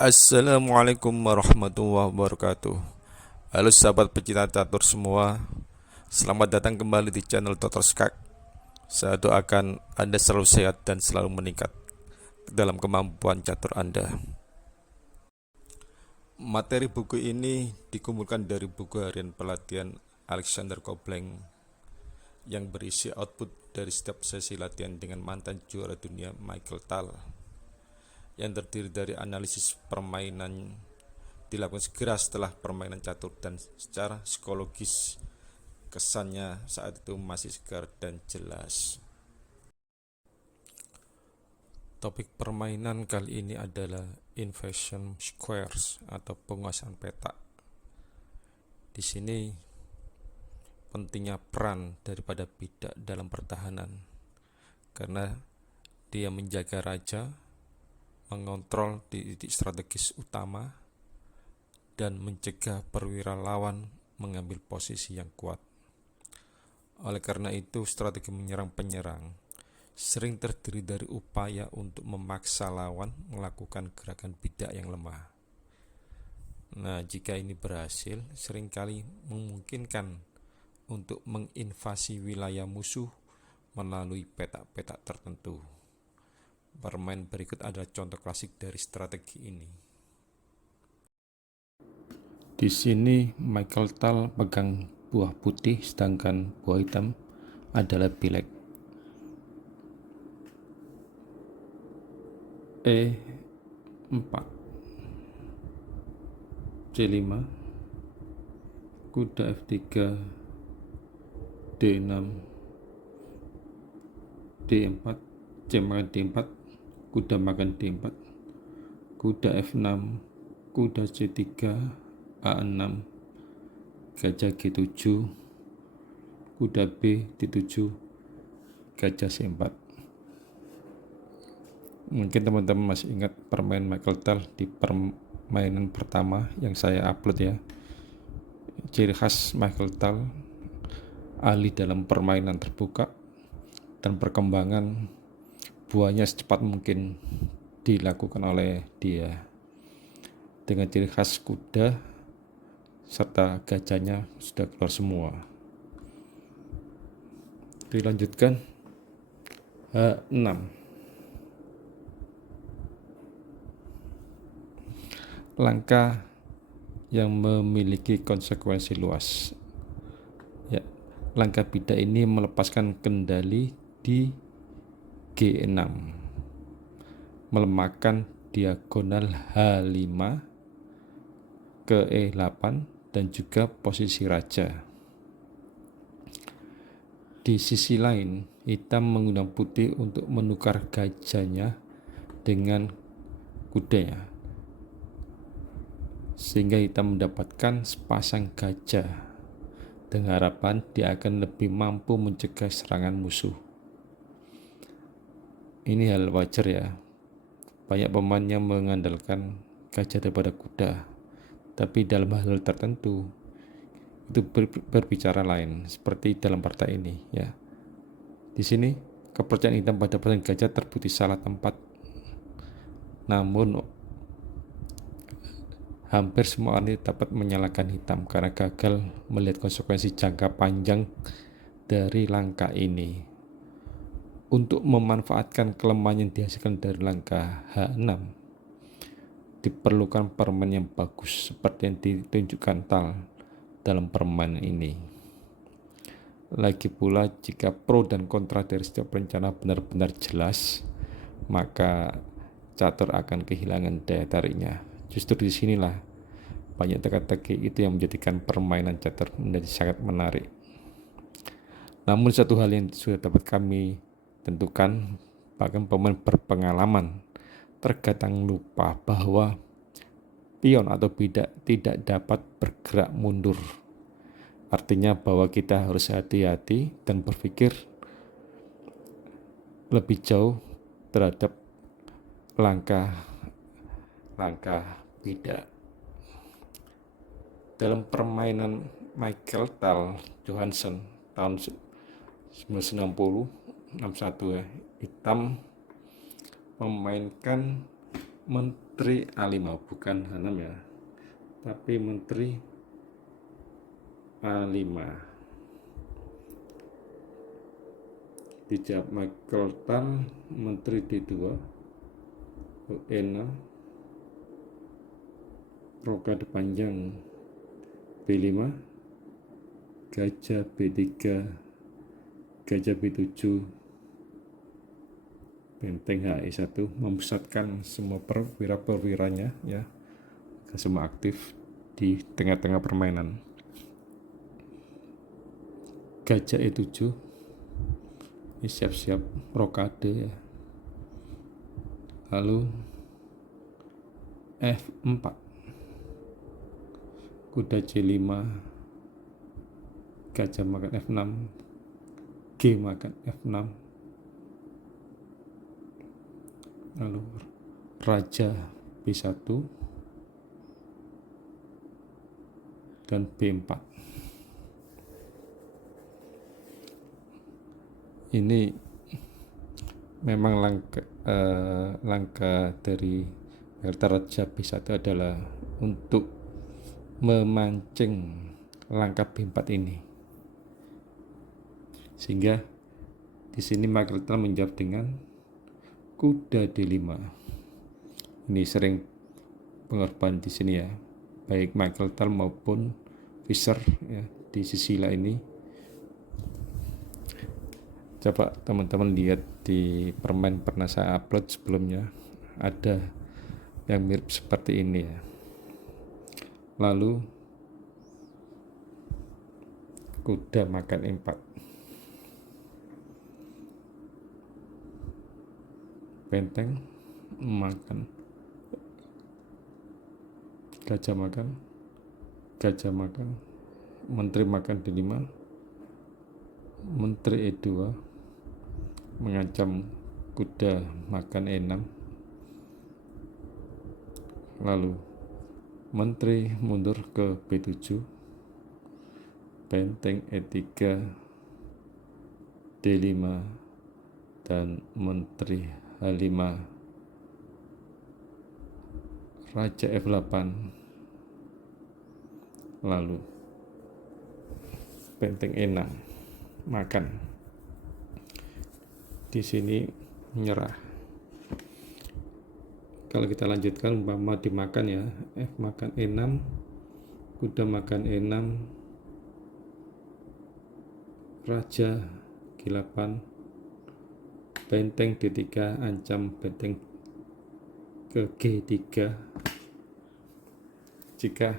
Assalamualaikum warahmatullahi wabarakatuh. Halo sahabat pecinta catur semua. Selamat datang kembali di channel Dr. Skak. Saya doakan Anda selalu sehat dan selalu meningkat dalam kemampuan catur Anda. Materi buku ini dikumpulkan dari buku harian pelatihan Alexander Kobleng yang berisi output dari setiap sesi latihan dengan mantan juara dunia Michael Tal, yang terdiri dari analisis permainan dilakukan segera setelah permainan catur dan secara psikologis kesannya saat itu masih segar dan jelas. Topik permainan kali ini adalah invasion squares atau penguasaan petak. Di sini pentingnya peran daripada bidak dalam pertahanan, karena dia menjaga raja, mengontrol di titik strategis utama, dan mencegah perwira lawan mengambil posisi yang kuat. Oleh karena itu, strategi menyerang penyerang sering terdiri dari upaya untuk memaksa lawan melakukan gerakan bidak yang lemah. Nah, jika ini berhasil, seringkali memungkinkan untuk menginvasi wilayah musuh melalui petak-petak tertentu. Permain berikut adalah contoh klasik dari strategi ini. Di sini Michael Tal pegang buah putih, sedangkan buah hitam adalah bilek. E4, C5, kuda F3, D6, D4, C makan D4, kuda makan D4, kuda F6, kuda C3, A6, gajah G7, kuda B D7, gajah C4. Mungkin teman-teman masih ingat permainan Michael Tal di permainan pertama yang saya upload ya. Ciri khas Michael Tal, ahli dalam permainan terbuka dan perkembangan buahnya secepat mungkin dilakukan oleh dia, dengan ciri khas kuda serta gajahnya sudah keluar semua. Dilanjutkan H6. Langkah yang memiliki konsekuensi luas. Ya, langkah bidak ini melepaskan kendali di G6, melemahkan diagonal H5 ke E8 dan juga posisi raja. Di sisi lain, hitam mengundang putih untuk menukar gajahnya dengan kudanya, sehingga hitam mendapatkan sepasang gajah dengan harapan dia akan lebih mampu mencegah serangan musuh. Ini hal wajar ya, banyak pemain yang mengandalkan gajah daripada kuda, tapi dalam hal tertentu itu berbicara lain, seperti dalam partai ini ya. Di sini kepercayaan hitam pada pasang gajah terbukti salah tempat, namun hampir semua orang dapat menyalahkan hitam karena gagal melihat konsekuensi jangka panjang dari langkah ini. Untuk memanfaatkan kelemahan yang dihasilkan dari langkah H6, diperlukan permainan yang bagus seperti yang ditunjukkan Tal dalam permainan ini. Lagi pula, jika pro dan kontra dari setiap rencana benar-benar jelas, maka catur akan kehilangan daya tariknya. Justru disinilah banyak teka-teki itu yang menjadikan permainan catur menjadi sangat menarik. Namun satu hal yang sudah dapat kami tentukan, bahkan pemain berpengalaman terkadang lupa bahwa pion atau bidak tidak dapat bergerak mundur. Artinya bahwa kita harus hati-hati dan berpikir lebih jauh terhadap langkah bidak. Dalam permainan Michael Tal Johansson tahun 1960 61 ya, hitam memainkan Menteri A5, bukan Hanam ya, tapi Menteri A5. Dijawab Michael Tan, Menteri D2, E6, rokade panjang B5, gajah B3, gajah B7, benteng HI1, memusatkan semua perwira-perwiranya ya, semua aktif di tengah-tengah permainan. Gajah E7, ini siap-siap rokade ya. Lalu F4, kuda C5, gajah makan F6, G makan F6, lalu raja B1 dan B4. Ini memang langkah dari raja B1 adalah untuk memancing langkah B4 ini, sehingga di sini Michael Tan menjawab dengan kuda D5. Ini sering pengorbanan di sini ya, baik Michael Tan maupun Fischer ya, di sisi lain ini. Coba teman-teman lihat di permain pernah saya upload sebelumnya, ada yang mirip seperti ini ya. Lalu kuda makan E4, benteng makan, gajah makan, menteri makan D5, menteri E2 mengancam kuda makan E6, lalu menteri mundur ke B7, benteng E3, D5, dan menteri H5, raja F8, lalu benteng E6 makan. Di sini menyerah. Kalau kita lanjutkan, umpama dimakan ya, F makan E6, kuda makan E6, raja G8, benteng D3 ancam benteng ke G3. Jika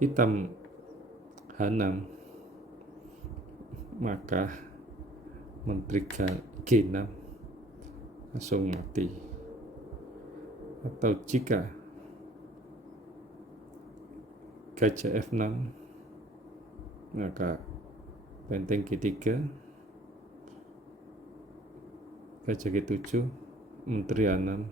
hitam H6, maka menteri G6 langsung mati. Atau jika gajah F6, maka benteng G3, gajah G7, menteri A6,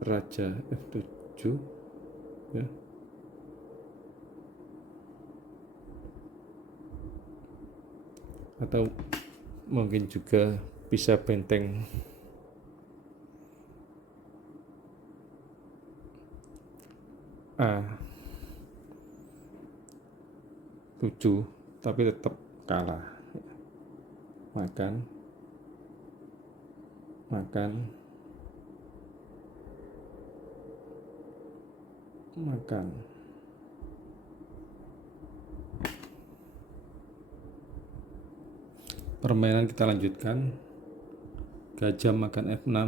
raja F7 ya. Atau mungkin juga bisa benteng A7, tapi tetap kalah. Makan permainan kita lanjutkan. Gajah makan F6,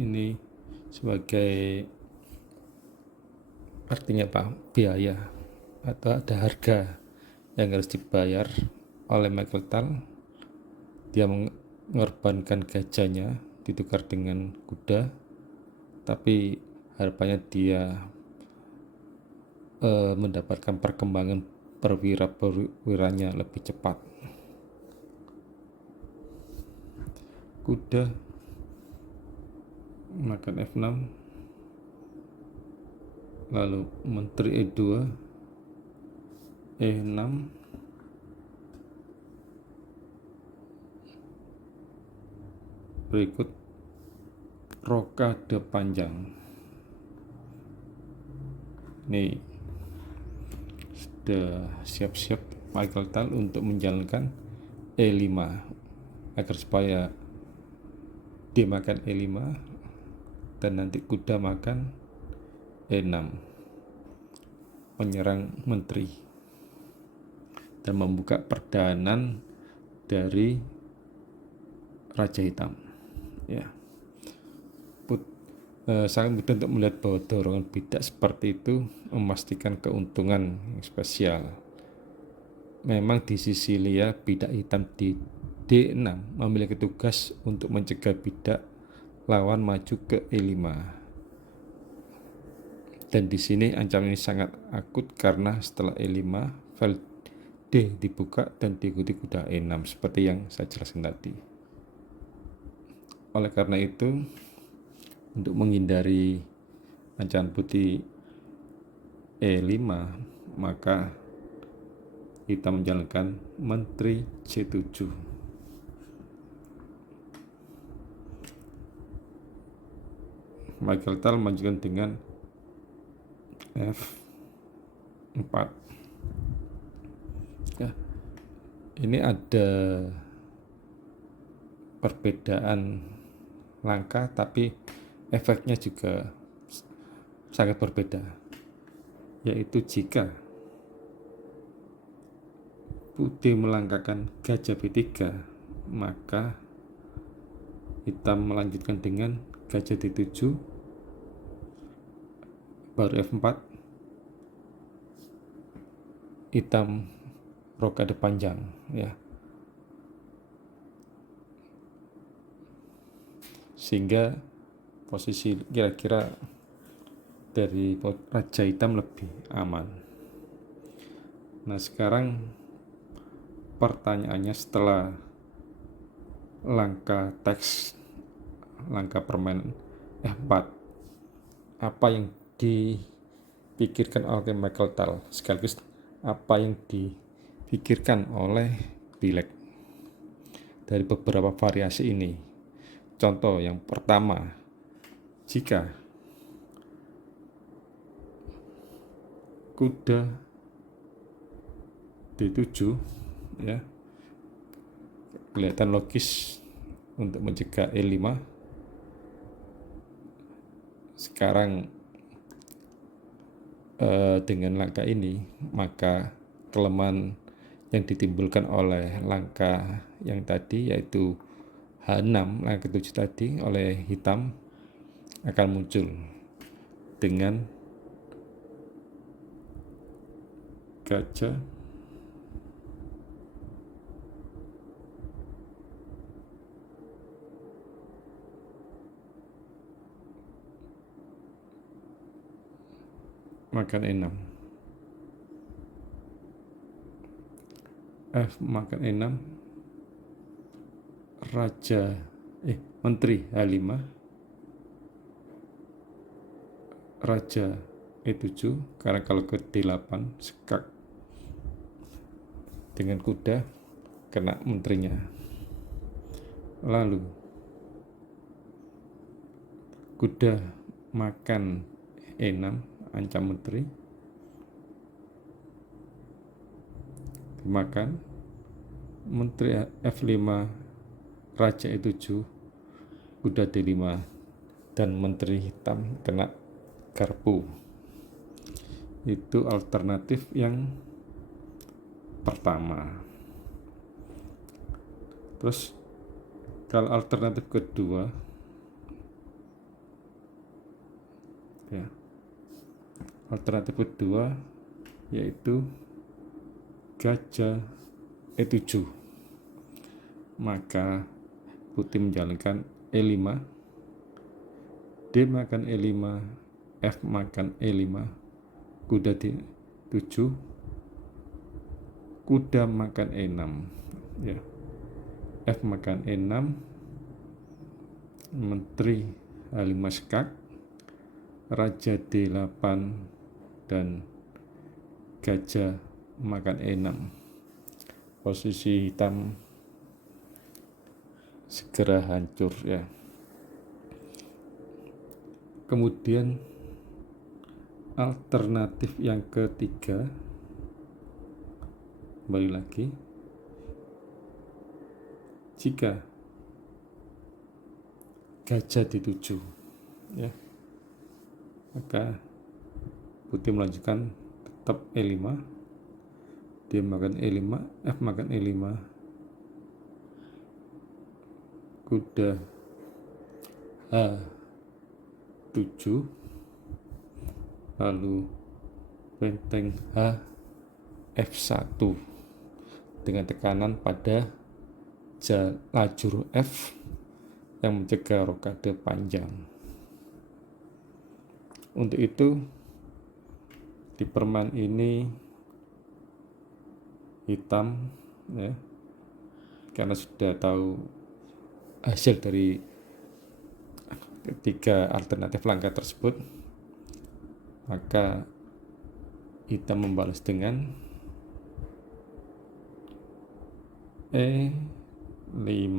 ini sebagai artinya apa? Biaya atau ada harga yang harus dibayar oleh Michael Tan. Dia mengorbankan gajahnya ditukar dengan kuda, tapi harapannya dia mendapatkan perkembangan perwira-perwiranya lebih cepat. Kuda makan F6, lalu menteri E2, E6, Berikut rokade panjang. Nih, sudah siap-siap Michael Tal untuk menjalankan E5 agar supaya dia makan E5 dan nanti kuda makan E6 menyerang menteri dan membuka perdahanan dari Raja Hitam. Ya, sangat mudah untuk melihat bahwa dorongan bidak seperti itu memastikan keuntungan yang spesial. Memang di Sisilia bidak hitam di D6 memiliki tugas untuk mencegah bidak lawan maju ke E5. Dan di sini ancaman ini sangat akut karena setelah E5 file D dibuka dan diikuti kuda E6 seperti yang saya jelaskan tadi. Oleh karena itu, untuk menghindari ancaman putih E5, maka kita menjalankan menteri C7. Michael Tal menunjukkan dengan F4. Ya, ini ada perbedaan langkah, tapi efeknya juga sangat berbeda, yaitu jika putih melangkahkan gajah B3, maka hitam melanjutkan dengan gajah D7, baru F4, hitam rokade panjang, ya, sehingga posisi kira-kira dari Raja Hitam lebih aman. Nah, sekarang pertanyaannya setelah langkah teks, langkah permainan F4, apa yang dipikirkan oleh Michael Tal, sekaligus apa yang dipikirkan oleh Bilek dari beberapa variasi ini. Contoh yang pertama, jika kuda D7, ya, kelihatan logis untuk mencegah E5. Sekarang dengan langkah ini, maka kelemahan yang ditimbulkan oleh langkah yang tadi, yaitu H6, langkah ke-7 tadi oleh hitam, akan muncul dengan gajah makan E6, F makan E6, menteri H5, Raja E7, karena kalau ke D8 sekak dengan kuda kena menterinya. Lalu kuda makan E6, ancam menteri, dimakan, menteri F5, Raja E7, kuda D5, dan menteri hitam kena garpu. Itu alternatif yang pertama. Terus kalau alternatif kedua, ya, alternatif kedua yaitu gajah E7, maka putih menjalankan E5, D makan E5, F makan E5, kuda D7, kuda makan E6, ya, F makan E6, menteri H5 skak, Raja D8, dan gajah makan E6. Posisi hitam segera hancur ya. Kemudian alternatif yang ketiga, kembali lagi, jika gajah dituju ya, maka putih melanjutkan tetap E5, dia makan E5, F makan E5, kuda H7, lalu benteng H F1 dengan tekanan pada lajur F yang mencegah rokade panjang. Untuk itu di permainan ini hitam ya, karena sudah tahu hasil dari ketiga alternatif langkah tersebut, maka hitam membalas dengan E5.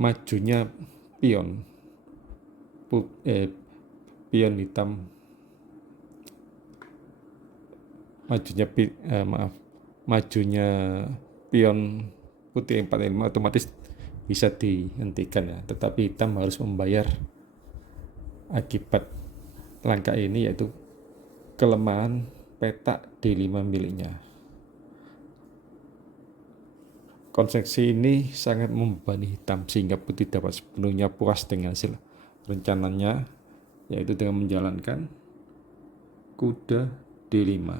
Majunya pion hitam, majunya pion putih 4-5 otomatis bisa dihentikan ya, tetapi hitam harus membayar akibat langkah ini, yaitu kelemahan petak D5 miliknya. Konsekuensi ini sangat membebani hitam sehingga putih dapat sepenuhnya puas dengan hasil rencananya, yaitu dengan menjalankan kuda D5.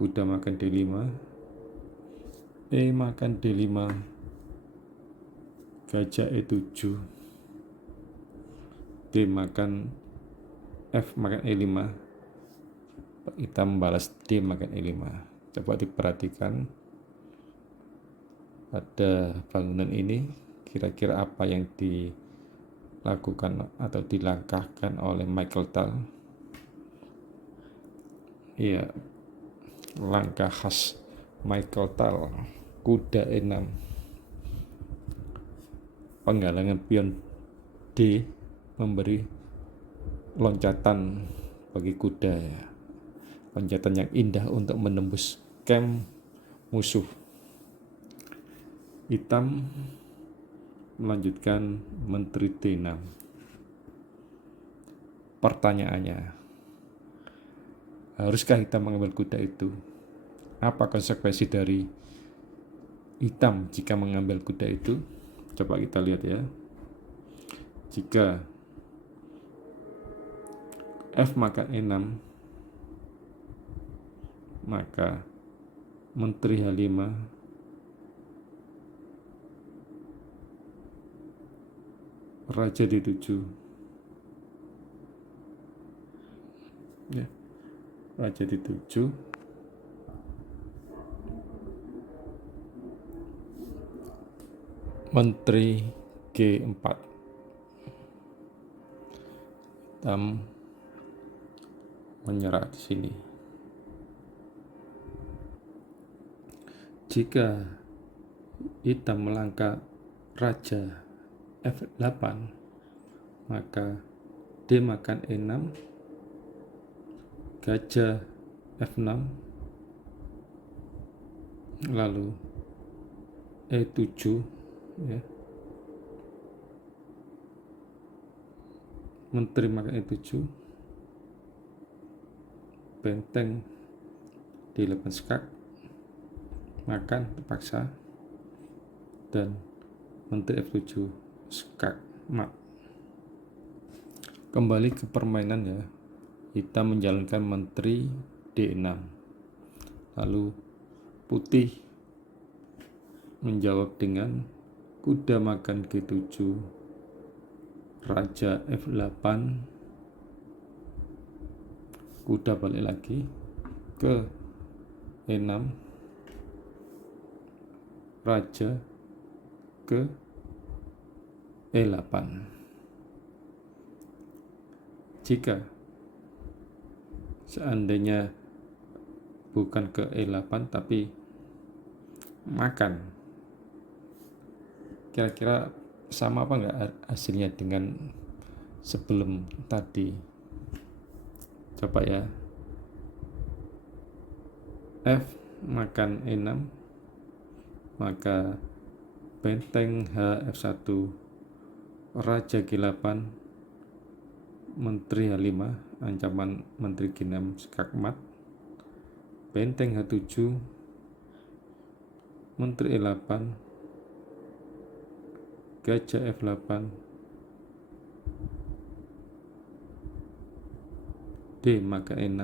Kuda makan D5, E makan D5, gajah E7, D makan F makan E5, hitam membalas D makan E5. Coba diperhatikan pada bangunan ini, kira-kira apa yang dilakukan atau dilangkahkan oleh Michael Tal. Ya, langkah khas Michael Tal, kuda E6, penggalangan pion D memberi loncatan bagi kuda ya, loncatan yang indah untuk menembus camp musuh. Hitam melanjutkan menteri D6. Pertanyaannya, haruskah hitam mengambil kuda itu? Apa konsekuensi dari hitam jika mengambil kuda itu? Coba kita lihat ya. Jika F makan E6, maka menteri H5 raja D7 ya, raja D7, menteri G4, hitam menyerah di sini. Jika hitam melangkah raja F8, maka D makan E6, gajah F6, lalu E7 ya, menteri makan E7, benteng D8 skak makan terpaksa, dan menteri F7 skak mat. Kembali ke permainan ya, hitam menjalankan menteri D6, lalu putih menjawab dengan kuda makan G7, raja F8, kuda balik lagi ke E6, raja ke E8. Jika seandainya bukan ke E8 tapi makan. Kira-kira sama apa enggak hasilnya dengan sebelum tadi? Coba ya. F makan E6, maka benteng H F1, Raja G8, Menteri H5, ancaman Menteri G6 skakmat, benteng H7, Menteri E8, Gajah F8, D maka E6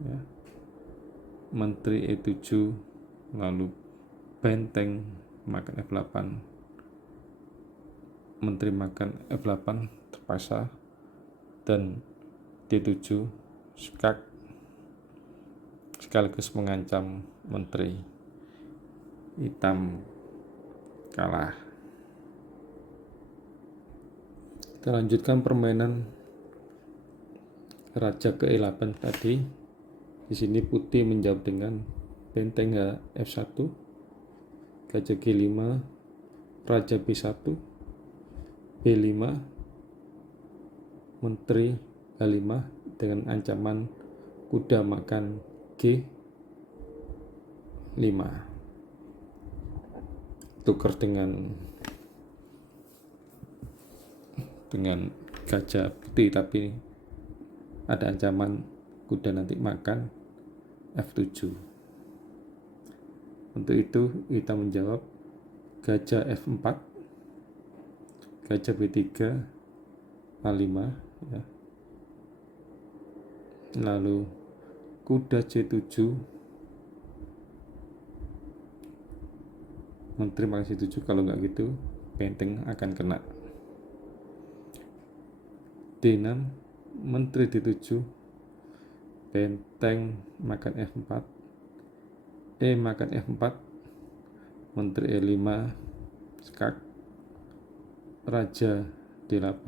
ya. Menteri E7, lalu benteng makan F8, Menteri makan F8 terpaksa, dan D7 skak sekaligus mengancam Menteri. Hitam kalah. Kita lanjutkan permainan Raja ke E8 tadi. Di sini putih menjawab dengan benteng H F1, Gajah G5, Raja B1, B5, Menteri H5 dengan ancaman kuda makan G5. Tukar dengan gajah putih, tapi ada ancaman kuda nanti makan F7. Untuk itu kita menjawab gajah F4, gajah B3, A5 ya. Lalu kuda C7, Menteri makan C7, kalau nggak gitu benteng akan kena. D6, Menteri D7, benteng makan F4, E makan F4, Menteri E5 skak, Raja D8,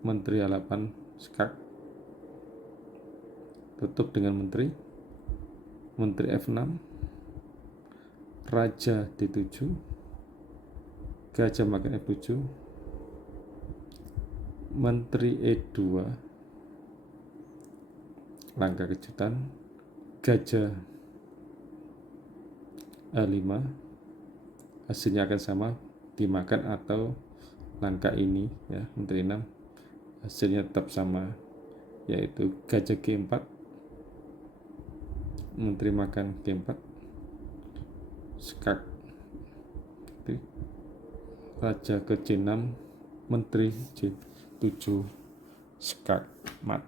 Menteri A8 skak, tutup dengan Menteri F6, Raja D7, Gajah makan F7, Menteri E2, langkah kejutan, Gajah A5, hasilnya akan sama, dimakan atau langkah ini ya, Menteri 6, hasilnya tetap sama, yaitu Gajah G4, Menteri makan G4 skak, Raja ke C6, Menteri C7 skak mat.